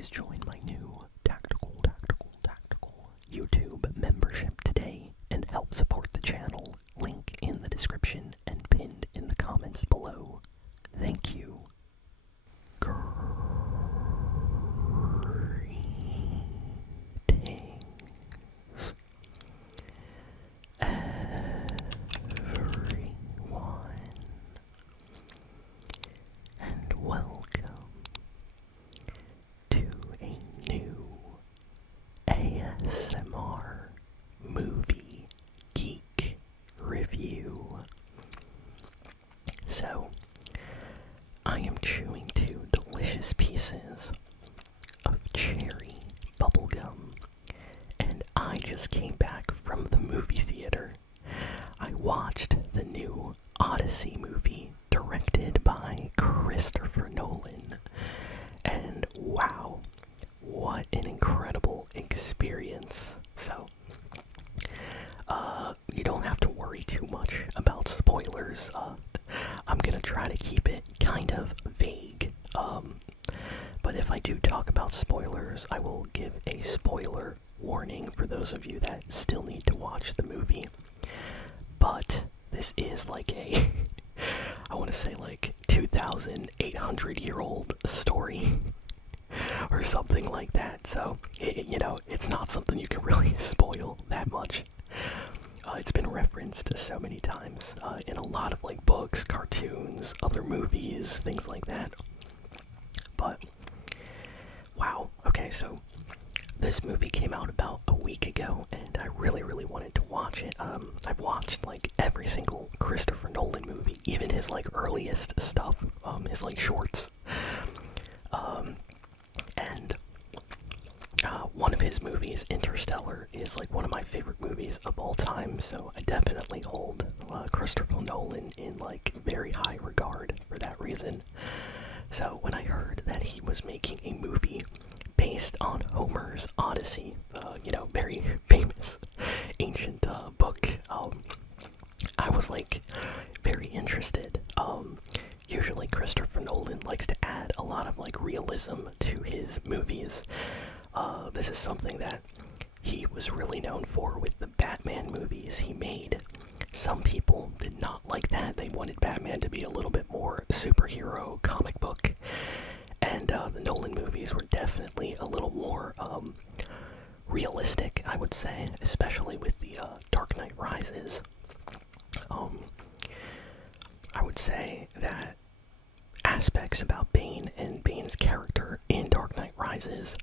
please join my new tactical YouTube membership today and help support the channel. Link in the description and pinned in the comments below. Thank you. Greetings, everyone, and welcome to a new ASMR Movie Geek review. So, I am chewing two delicious pieces of cherry bubblegum, and I just came back from the movie theater. I watched the new Odyssey movie directed by Christopher Nolan, and wow, what an incredible experience. So, you don't have to worry too much about spoilers. I'm gonna try to keep it kind of vague, but if I do talk about spoilers, I will give a spoiler warning for those of you that still need to watch the movie. But this is like a, I want to say like 2,800-year-old story or something like that. So, it's not something you can really spoil that much. It's been referenced so many times in a lot of like books, cartoons, other movies, things like that. But, wow. Okay, so this movie came out about a week ago, and I really, really wanted to watch it. I've watched like every single Christopher Nolan movie, even his like earliest stuff, his like shorts. And one of his movies, Interstellar, is like one of my favorite movies of all time, so I definitely hold Christopher Nolan in like very high regard for that reason. So when I heard that he was making a movie based on Homer's Odyssey, very famous ancient book, I was like very interested. Usually Christopher Nolan likes to add a lot of like realism to his movies. This is something that he was really known for with the Batman movies he made. Some people did not like that. They wanted Batman to be a little bit more superhero comic book. And the Nolan movies were definitely a little more realistic, I would say, especially with the Dark Knight Rises. I would say that aspects about Bane and Bane's character in Dark Knight Rises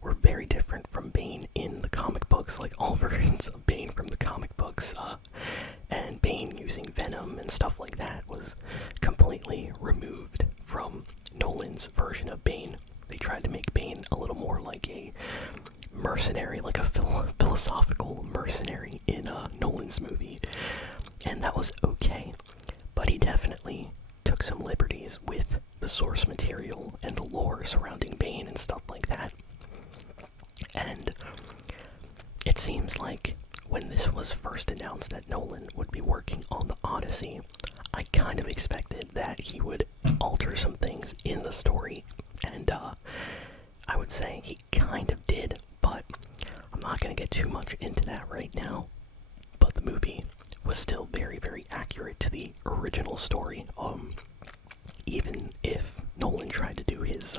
were very different from Bane in the comic books, like all versions of Bane from the comic books, and Bane using Venom and stuff like that was completely removed from Nolan's version of Bane. They tried to make Bane a little more like a mercenary, like a philosophical mercenary in Nolan's movie, and that was okay, but he definitely took some liberties with the source material and the lore surrounding Bane and stuff like that. And it seems like when this was first announced that Nolan would be working on the Odyssey, I kind of expected that he would alter some things in the story, and I would say he kind of did, but I'm not going to get too much into that right now. But the movie was still very, very accurate to the original story, even if Nolan tried to do his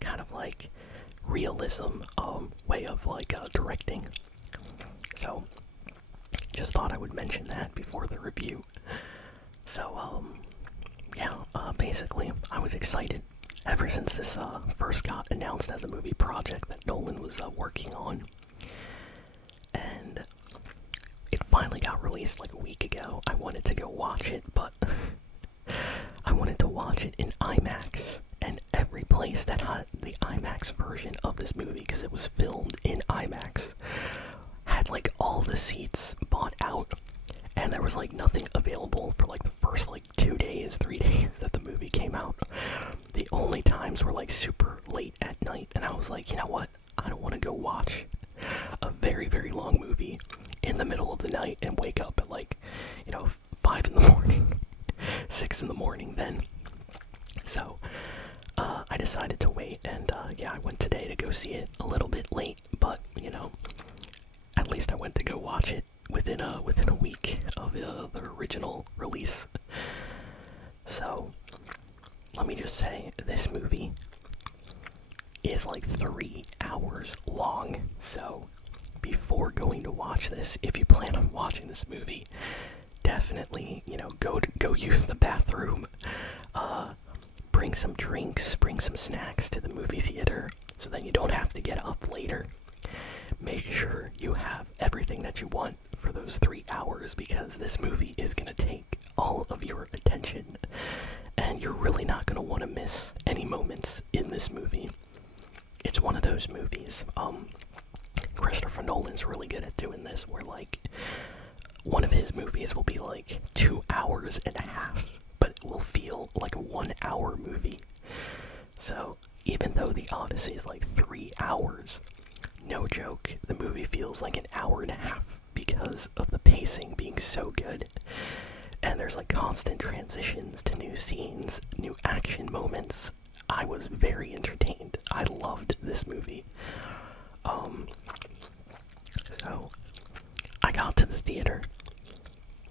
kind of like realism way of like directing. So just thought I would mention that before the review. So basically I was excited ever since this first got announced as a movie project that Nolan was working on, and it finally got released like a week ago. I wanted to go watch it, but I wanted to watch it in IMAX, and every place that had the IMAX version of this movie, because it was filmed in IMAX, had like all the seats bought out, and there was like nothing available for like the first like 2 days, 3 days that the movie came out. The only times were like super late at night, and I was like, you know what, I don't want to go watch a very, very long movie in the middle of the night and wake up at like, 5 in the morning, 6 in the morning then. So, I decided to wait and Yeah, I went today to go see it a little bit late, but at least I went to go watch it within a week of the original release. So let me just say, this movie is like 3 hours long. So before going to watch this, if you plan on watching this movie, definitely go use the bathroom. Bring some drinks, bring some snacks to the movie theater, so then you don't have to get up later. Make sure you have everything that you want for those 3 hours, because this movie is going to take all of your attention, and you're really not going to want to miss any moments in this movie. It's one of those movies. Christopher Nolan's really good at doing this, where like one of his movies will be like 2 hours and a half, but it will feel like a 1 hour movie. So even though the Odyssey is like 3 hours, no joke, the movie feels like an hour and a half because of the pacing being so good. And there's like constant transitions to new scenes, new action moments. I was very entertained. I loved this movie. So I got to the theater.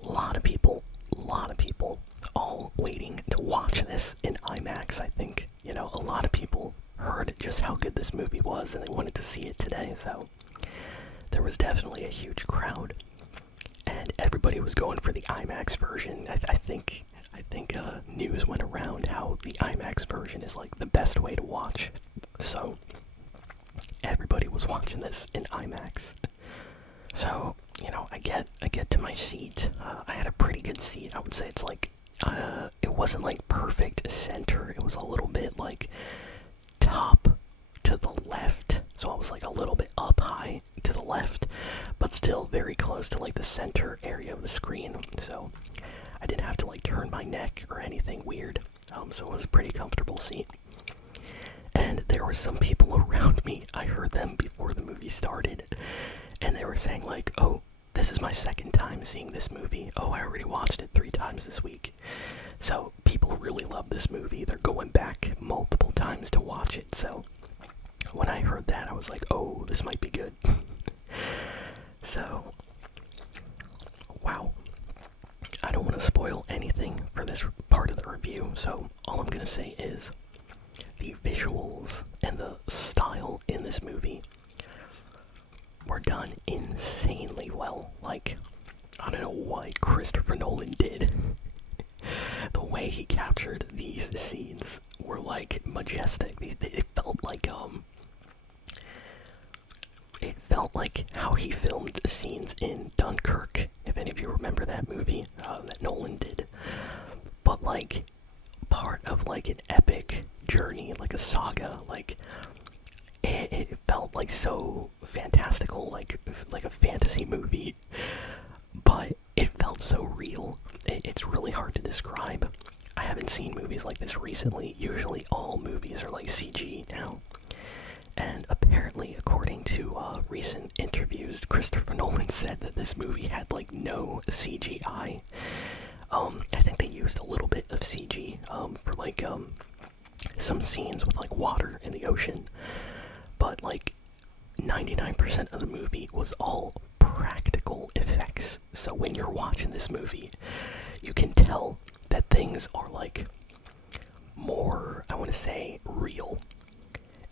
A lot of people, all waiting to watch this in IMAX. I think, a lot of people heard just how good this movie was and they wanted to see it today, so there was definitely a huge crowd. And everybody was going for the IMAX version. I think news went around how the IMAX version is like the best way to watch. So everybody was watching this in IMAX. So, I get to my seat. I had a pretty good seat. I would say it's like, it wasn't like perfect center. It was a little bit like top to the left. So I was like a little bit up high to the left, but still very close to like the center area of the screen. So I didn't have to like turn my neck or anything weird. So it was a pretty comfortable seat. And there were some people around me. I heard them before the movie started. And they were saying like, oh, this is my second time seeing this movie. Oh, I already watched it 3 times this week. So people really love this movie. They're going back multiple times to watch it. So when I heard that, I was like, oh, this might be good. So, wow. I don't want to spoil anything for this part of the review. So all I'm going to say is the visuals and the style in this movie were done insanely well. Like, I don't know what Christopher Nolan did. The way he captured these scenes were like majestic. It felt like how he filmed scenes in Dunkirk, if any of you remember that movie that Nolan did. But like part of like an epic journey, like a saga, like it felt like so fantastical, like a fantasy movie, but it felt so real. It's really hard to describe. I haven't seen movies like this recently. Usually all movies are like CG now. And apparently, according to recent interviews, Christopher Nolan said that this movie had like no CGI. I think they used a little bit of CG for like some scenes with like water in the ocean. But like 99% of the movie was all practical effects. So when you're watching this movie, you can tell that things are like more, I want to say, real.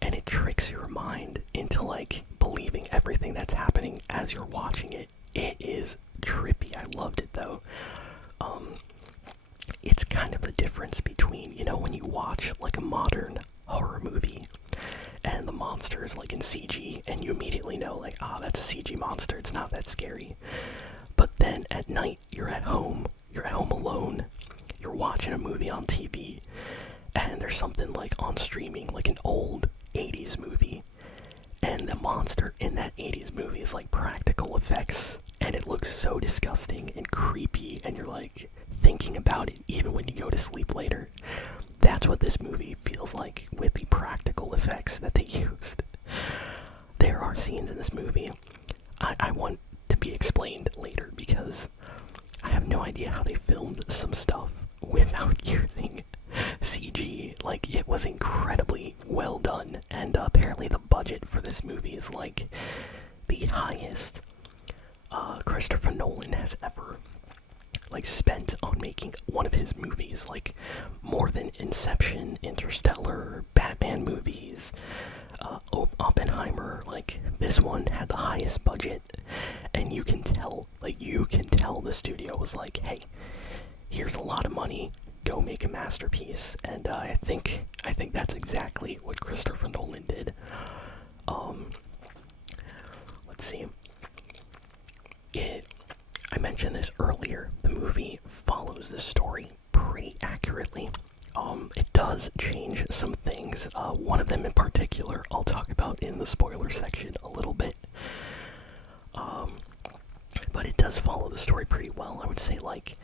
And it tricks your mind into like believing everything that's happening as you're watching it. It is trippy. I loved it though. It's kind of the difference between, when you watch like a modern horror movie and the monster is like in CG and you immediately know like, that's a CG monster, it's not that scary. But then at night, you're at home alone, you're watching a movie on TV, and there's something like on streaming, like an old 80s movie, and the monster in that 80s movie is like practical effects, and it looks so disgusting and creepy, and you're like thinking about it even when you go to sleep later. That's what this movie feels like with the practical effects that they used. There are scenes in this movie I want to be explained later, because I have no idea how they filmed some stuff without using CG. Like, it was incredibly well done, and and apparently the budget for this movie is like the highest Christopher Nolan has ever like spent on making one of his movies, like more than Inception, Interstellar, Batman movies, Oppenheimer. Like this one had the highest budget, and you can tell the studio was like, hey, here's a lot of money, go make a masterpiece. And I think that's exactly what Christopher Nolan did. Let's see. I mentioned this earlier. The movie follows the story pretty accurately. It does change some things. One of them in particular I'll talk about in the spoiler section a little bit. But it does follow the story pretty well. I would say like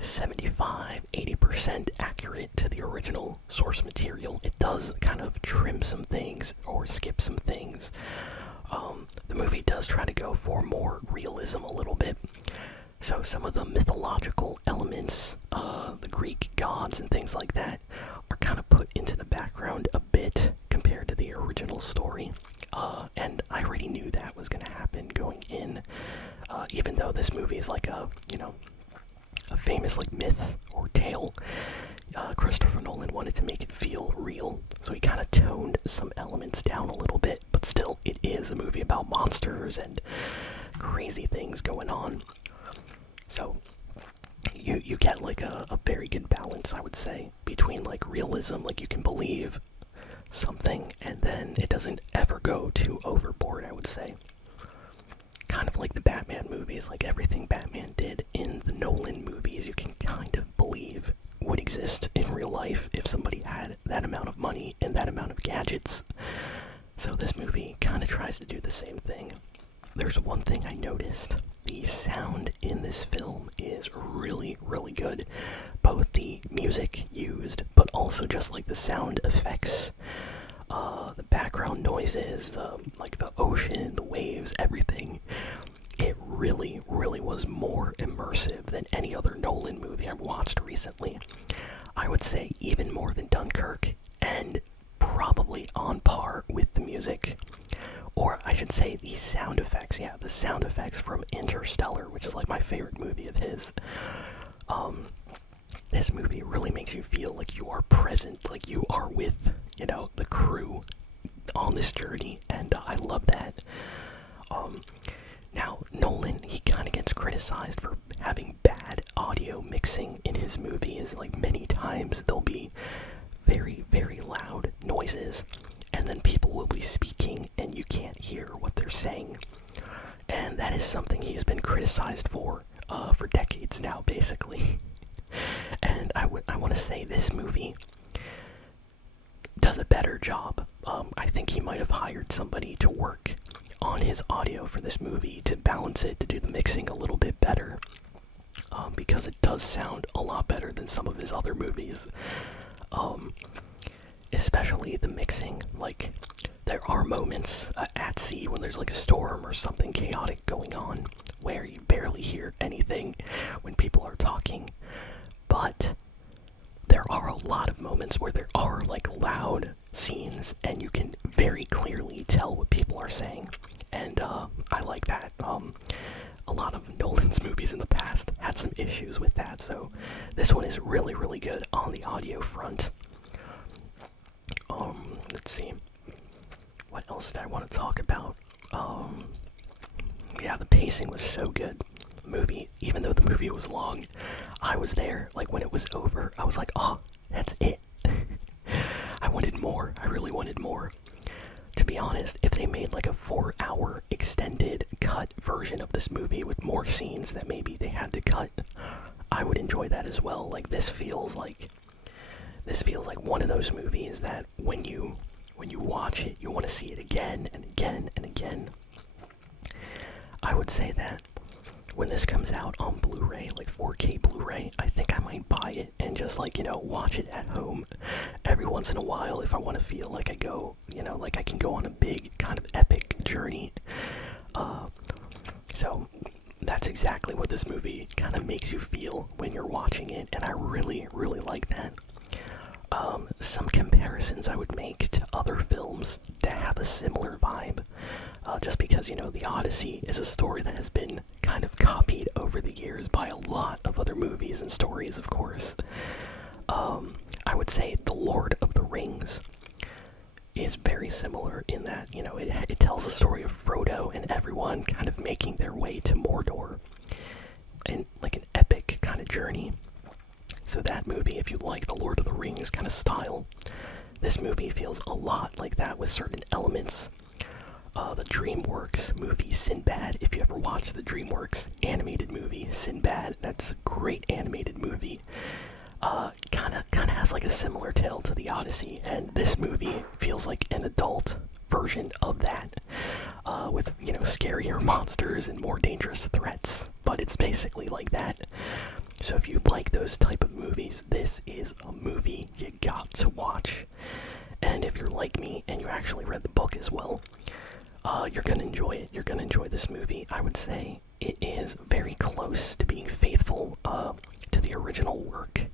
75-80% accurate to the original source material. It does kind of trim some things or skip some things. The movie does try to go for more realism a little bit. So some of the mythological elements, the Greek gods and things like that, are kind of put into the background a bit compared to the original story. And I already knew that was going to happen going in, even though this movie is like a famous like myth or tale. Christopher Nolan wanted to make it feel real, so he kind of toned some elements down a little bit, but still, it is a movie about monsters and crazy things going on. So, you get like a very good balance, I would say, between like realism, like you can believe something, and then it doesn't ever go too overboard, I would say. Kind of like the Batman movies, like everything Batman did in the Nolan movies, you can kind of believe would exist in real life if somebody had that amount of money and that amount of gadgets. So this movie kind of tries to do the same thing. There's one thing I noticed. The sound in this film is really, really good. Both the music used, but also just like the sound effects, the background noises, like the ocean, the waves, everything. It really, really was more immersive than any other Nolan movie I've watched recently. I would say even more than Dunkirk, and probably on par with the music. Or I should say the sound effects. Yeah, the sound effects from Interstellar, which is like my favorite movie of his. This movie really makes you feel like you are present, like you are with, the crew on this journey, and I love that. Now, Nolan, he kind of gets criticized for having bad audio mixing in his movies. Like, many times there'll be very, very loud noises, and then people will be speaking and you can't hear what they're saying. And that is something he's been criticized for decades now, basically. And I want to say this movie does a better job. I think he might have hired somebody to work on his audio for this movie to balance it, to do the mixing a little bit better, because it does sound a lot better than some of his other movies. Especially the mixing. Like, there are moments at sea when there's like a storm or something chaotic going on where you barely hear anything when people are talking, but there are a lot of moments where there are like loud scenes and you can very clearly tell what people are saying, and I like that. A lot of Nolan's movies in the past had some issues with that, so this one is really, really good on the audio front. Let's see. What else did I want to talk about? Yeah, the pacing was so good. The movie, even though the movie was long, I was there, like, when it was over, I was like, oh, that's it. I wanted more. I really wanted more. To be honest, if they made like a 4-hour extended cut version of this movie with more scenes that maybe they had to cut, I would enjoy that as well. Like, this feels like one of those movies that when you watch it, you want to see it again and again and again. I would say that when this comes out on Blu-ray, like 4K Blu-ray, I think I might buy it and just watch it at home every once in a while if I want to feel like I go, like I can go on a big kind of epic journey. So that's exactly what this movie kind of makes you feel when you're watching it, and I really, really like that. Some comparisons I would make to other films that have a similar vibe, just because, the Odyssey is a story that has been kind of copied over the years by a lot of other movies and stories, of course. I would say The Lord of the Rings is very similar in that, it tells the story of Frodo and everyone kind of making their way to Mordor, and like an epic kind of journey. So that movie, if you like the Lord of the Rings kind of style, this movie feels a lot like that with certain elements. The DreamWorks movie Sinbad, if you ever watched the DreamWorks animated movie Sinbad, that's a great animated movie. Kind of has like a similar tale to the Odyssey, and this movie feels like an adult version of that, with scarier monsters and more dangerous threats. But it's basically like that. So if you like those type of movies, this is a movie you got to watch. And if you're like me and you actually read the book as well, you're gonna enjoy it. You're gonna enjoy this movie. I would say it is very close to being faithful to the original work,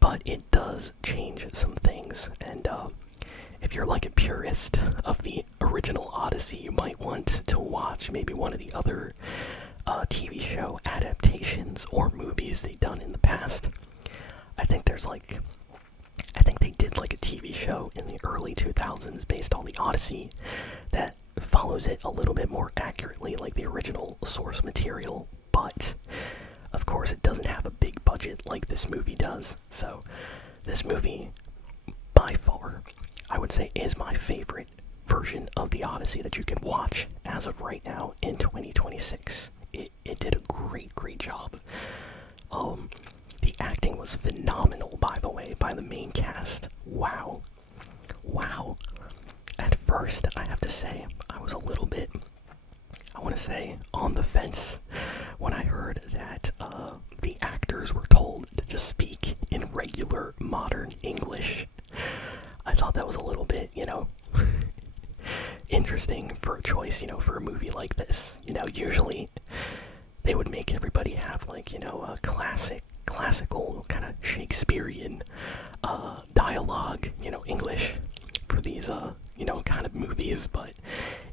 but it does change some things. And if you're like a purist of the original Odyssey, you might want to watch maybe one of the other TV show adaptations or movies they've done in the past. I think they did like a TV show in the early 2000s based on the Odyssey that follows it a little bit more accurately, like the original source material, but of course it doesn't have a big budget like this movie does. So this movie, by far, I would say is my favorite version of the Odyssey that you can watch as of right now in 2026. It did a great job. The acting was phenomenal, by the way, by the main cast. Wow. At first, I have to say, I was a little bit, I want to say, on the fence when I heard that the actors were told to just speak in regular modern English. I thought that was a little bit, interesting for a choice, for a movie like this. Usually they would make everybody have like, a classical kind of Shakespearean dialogue, English for these, kind of movies, but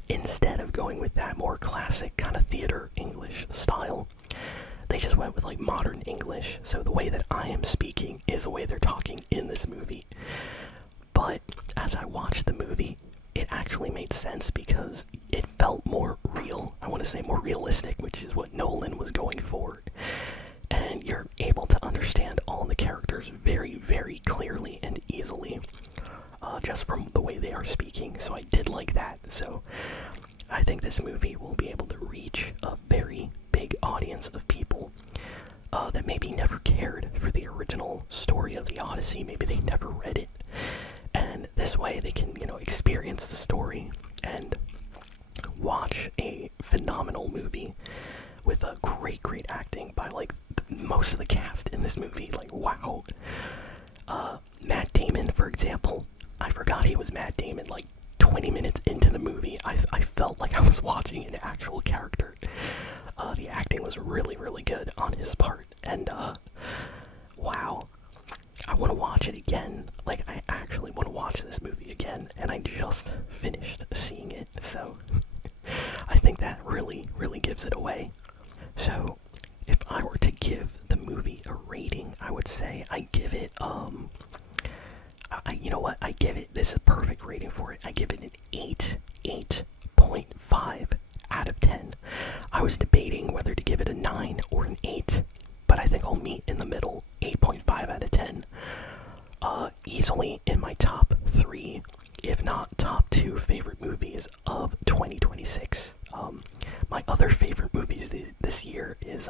instead of going with that more classic kind of theater English style, they just went with like modern English. So the way that I am speaking is the way they're talking in this movie. But as I watched the movie, it actually made sense because it felt more real. I want to say more realistic, which is what Nolan was going for. And you're able to understand all the characters very clearly and easily, just from the way they are speaking. So I did like that. So I think this movie will be able to reach a very big audience of people that maybe never cared for the original story of the Odyssey. Maybe they never read it. And this way they can, experience the story and watch a phenomenal movie with a great acting by like most of the cast in this movie. Like, wow. Matt Damon, for example, I forgot he was Matt Damon. Like 20 minutes into the movie, I felt like I was watching an actual character. The acting was really good on his part, and wow. I want to watch it again. Like, I actually want to watch this movie again, and I just finished seeing it, so I think that really gives it away. So, if I were to give the movie a rating, I would say I give it, you know what, I give it, this is a perfect rating for it, I give it an 8.5 out of 10. I was debating whether to give it a 9 or an 8, but I think I'll meet in the middle, 8.5 out of 10. Easily in my top 3, if not top 2 favorite movies of 2026. My other favorite movies this year is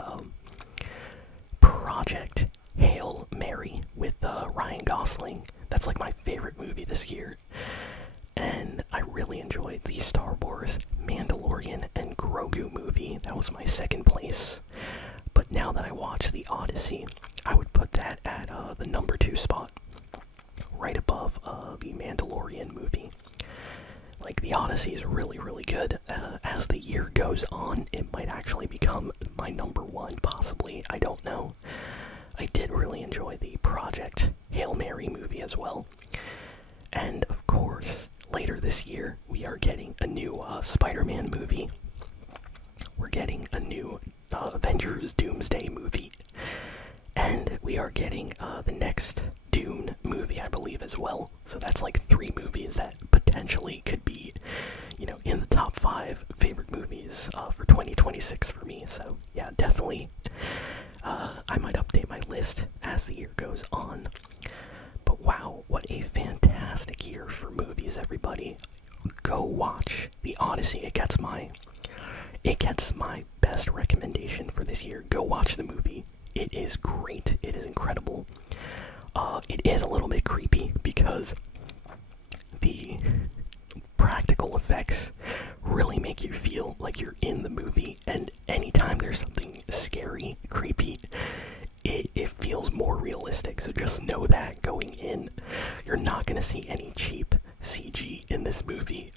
Project Hail Mary with Ryan Gosling. That's like my favorite movie this year. And I really enjoyed the Star Wars Mandalorian and Grogu movie. That was my second place. But now that I watched the Odyssey, I would put that at the number 2 spot, right above the Mandalorian movie. Like, the Odyssey is really good. As the year goes on, it might actually become my number 1, possibly. I don't know. I did really enjoy the Project Hail Mary movie as well. And of course, later this year, we are getting a new Spider-Man movie. We're getting a new Avengers Doomsday movie. And we are getting the next Dune movie, I believe, as well. So that's like 3 movies that potentially could be, in the top 5 favorite movies for 2026 for me. So yeah, definitely, I might update my list as the year goes on. But wow, what a fantastic year for movies, everybody. Go watch the Odyssey. It gets my best recommendation for this year. Go watch the movie. It is great. It is incredible. It is a little bit creepy because the practical effects really make you feel like you're in the movie, and anytime there's something scary, creepy, it feels more realistic. So just know that going in, you're not going to see any cheap CG in this movie,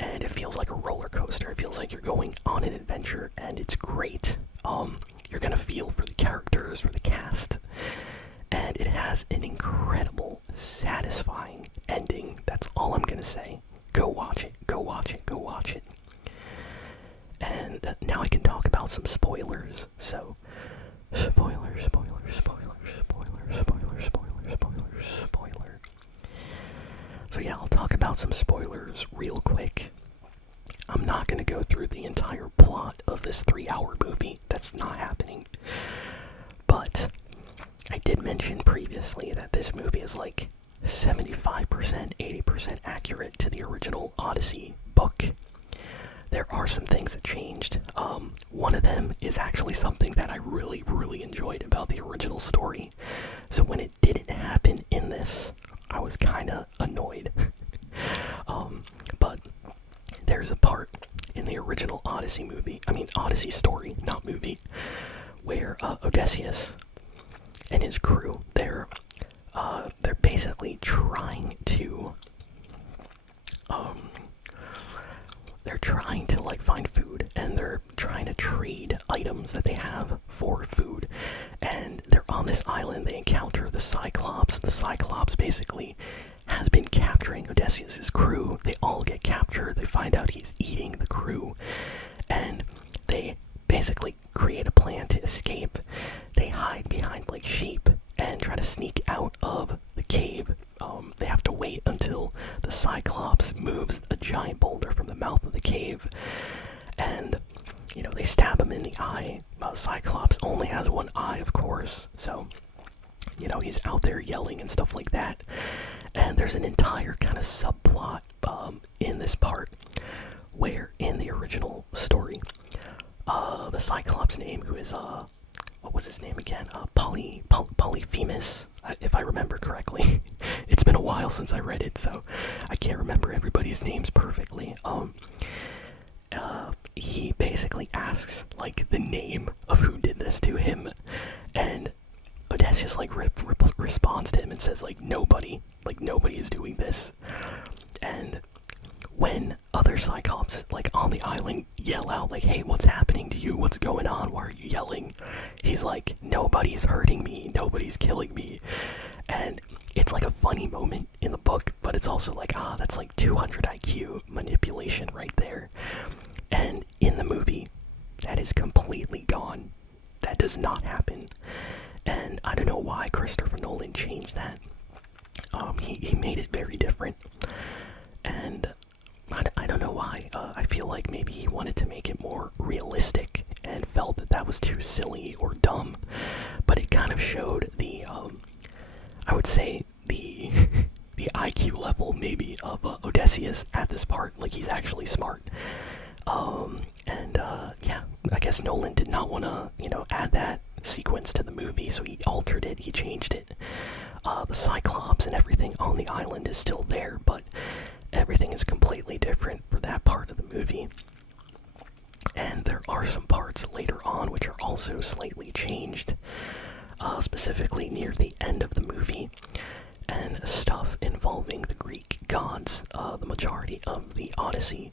and it feels like a roller coaster. It feels like you're going on an adventure, and it's great. You're going to feel for the characters, for the cast, and it has an incredible, satisfying ending. That's all I'm going to say. Go watch it, go watch it, go watch it. And now I can talk about some spoilers. So, spoiler. So yeah, I'll talk about some spoilers real quick. I'm not going to go through the entire plot of this 3-hour movie. That's not happening. But I did mention previously that this movie is like 75%, 80% accurate to the original Odyssey book. There are some things that changed. One of them is actually something that I really, really enjoyed about the original story. So when it didn't happen in this, I was kind of annoyed. But there's a part in the original Odyssey story, not movie, where Odysseus and his crew, they're basically trying to like find food, and they're trying to trade items that they have for food. And they're on this island. They encounter the Cyclops. The Cyclops basically has been capturing Odysseus' crew. They all get captured. They find out he's eating the crew, and they basically create a plan to escape. They hide behind like sheep and try to sneak out of the cave. They have to wait until the Cyclops moves a giant boulder from the mouth of the cave, and they stab him in the eye. Cyclops only has one eye, of course, so he's out there yelling and stuff like that. And there's an entire kind of subplot in this part where in the original story, the Cyclops name, who is what was his name again? Polyphemus, if I remember correctly. It's been a while since I read it, so I can't remember everybody's names perfectly. He basically asks like the name of who did this to him, and Odysseus like responds to him and says like nobody's doing this. And when other Cyclops like on the island yell out like, hey, what's happening to you? What's going on? Why are you yelling? He's like, nobody's hurting me. Nobody's killing me. And it's like a funny moment in the book, but it's also like, that's like 200 IQ manipulation right there. And in the movie, that is completely gone. That does not happen. And I don't know why Christopher Nolan changed that. He made it very different. And I don't know why. I feel like maybe he wanted to make it more realistic and felt that was too silly or dumb. But it kind of showed the, I would say, the the IQ level maybe of Odysseus at this part. Like, he's actually smart. Yeah, I guess Nolan did not want to, add that sequence to the movie, so he altered it, he changed it. The Cyclops and everything on the island is still there, but everything is completely different for that part of the movie. And there are some parts later on which are also slightly changed, specifically near the end of the movie, and stuff involving the Greek gods. The majority of the Odyssey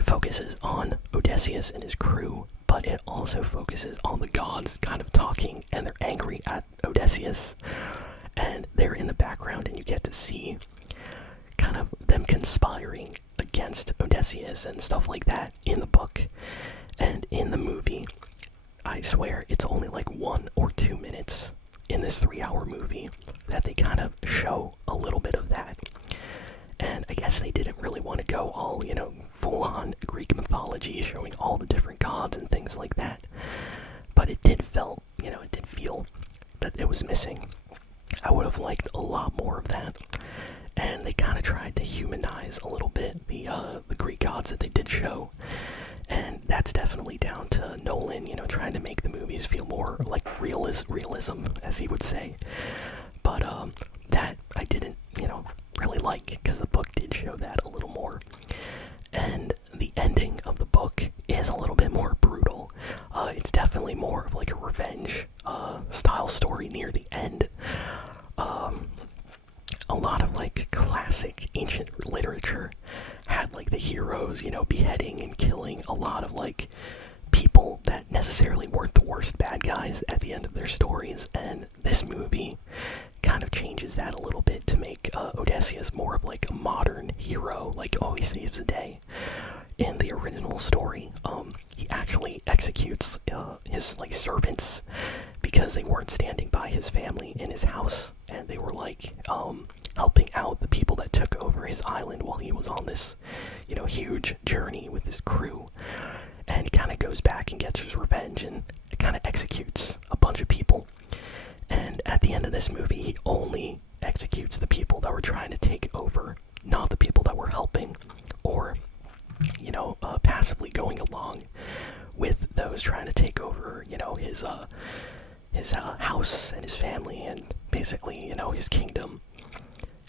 focuses on Odysseus and his crew, but it also focuses on the gods kind of talking, and they're angry at Odysseus, and they're in the background, and you get to see kind of them conspiring against Odysseus and stuff like that in the book. And in the movie, I swear it's only like 1 or 2 minutes in this 3-hour movie that they kind of show a little bit of that. And I guess they didn't really want to go all, full-on Greek mythology, showing all the different gods and things like that. But it did feel that it was missing. I would have liked a lot more of that. And they kind of tried to humanize a little bit the Greek gods that they did show. And that's definitely down to Nolan, trying to make the movies feel more like realism, as he would say. But that I didn't, really like, because the book did show that a little more. And the ending of the book is a little bit more brutal. It's definitely more of like a revenge style story near the end. A lot of like classic ancient literature had like the heroes, beheading and killing a lot of like people that necessarily weren't the worst bad guys at the end of their stories, and this movie kind of changes that a little bit to make Odysseus more of like a modern hero, like he saves the day. In the original story, he actually executes his like servants because they weren't standing by his family in his house, and they were like helping out the people that took over his island while he was on this, huge journey with his crew. And he kind of goes back and gets his revenge, and it kind of executes a bunch of people. And at the end of this movie, he only executes the people that were trying to take over, not the people that were helping or, passively going along with those trying to take over, his house and his family and basically, his kingdom.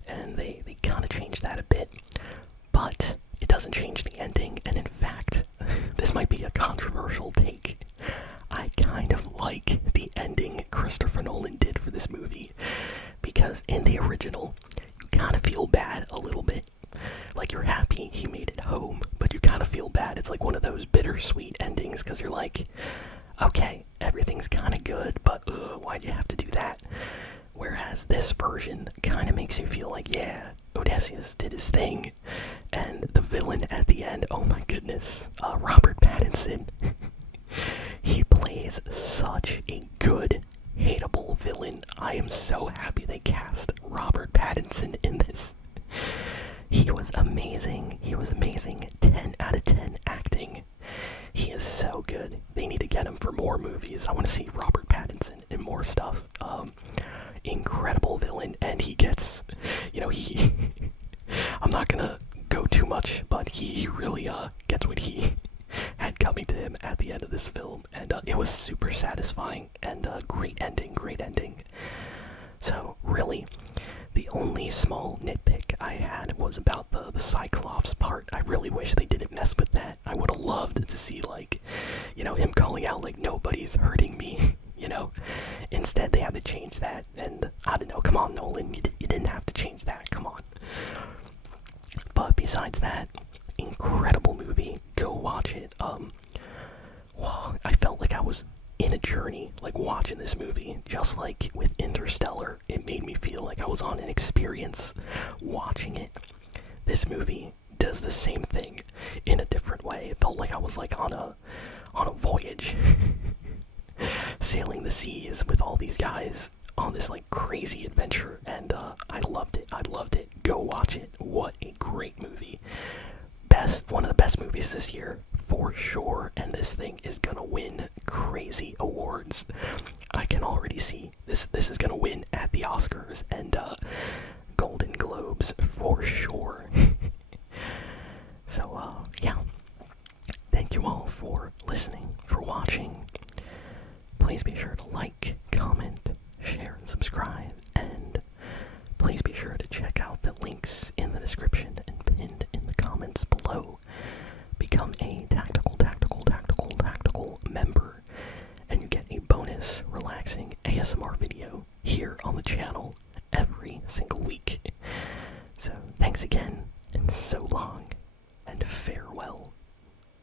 And they kind of changed that a bit, but it doesn't change the ending. And in fact, this might be a controversial take, I kind of like the ending Christopher Nolan did for this movie, because in the original, you kind of feel bad a little bit. Like, you're happy he made it home, but you kind of feel bad. It's like one of those bittersweet endings, because you're like, okay, everything's kind of good, but why'd you have to do that? Whereas this version kind of makes you feel like, yeah, Odysseus did his thing. And the villain at the end, oh my goodness, Robert Pattinson. He plays such a good, hateable villain. I am so happy they cast Robert Pattinson in this. He was amazing. 10 out of 10 acting. He is so good. They need to get him for more movies. I want to see Robert Pattinson in more stuff. Incredible villain, and he gets, he I'm not gonna go too much, but he really gets what he had coming to him at the end of this film, and it was super satisfying, and great ending. So really, the only small nitpick I had was about the Cyclops part. I really wish they didn't mess with that. I would have loved to see, like, him calling out, like, nobody's hurting me, Instead, they had to change that, and I don't know, come on, Nolan, you didn't have to change that, come on. But besides that, incredible movie, go watch it. I felt like I was in a journey, like, watching this movie, just like with Interstellar. It made me feel like I was on an experience watching it. This movie does the same thing in a different way. It felt like I was like on a voyage, sailing the seas with all these guys on this like crazy adventure, and I loved it. Go watch it. What a great movie. One of the best movies this year for sure, and this thing is gonna win crazy awards. I can already see this is gonna win at the Oscars and Golden Globes for sure. So yeah, thank you all for listening, for watching. Please be sure to like, comment, share, and subscribe.